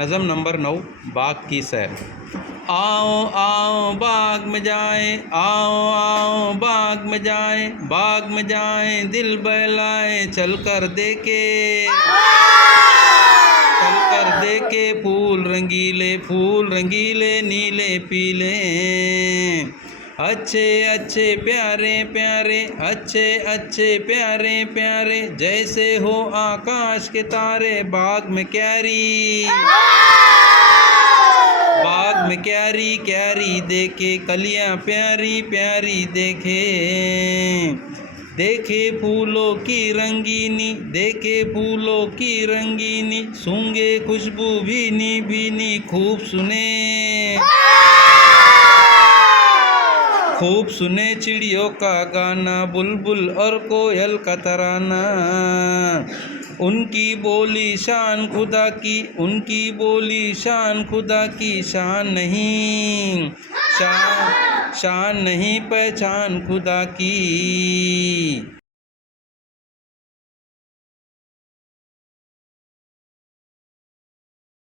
नज़म नंबर 9 बाग की सैर। आओ आओ बाग में जाएं, आओ आओ बाग में जाएं, बाग में जाएं दिल बहलाए, चल कर देखे फूल रंगीले नीले पीले, अच्छे अच्छे प्यारे प्यारे, अच्छे अच्छे प्यारे प्यारे, जैसे हो आकाश के तारे। बाग में क्यारी क्यारी देखे, कलियां प्यारी प्यारी देखे, देखे फूलों की रंगीनी, सूंघे खुशबू भीनी, खूब सुने चिड़ियों का गाना, बुलबुल और कोयल का तराना। उनकी बोली शान खुदा की, शान नहीं पहचान खुदा की।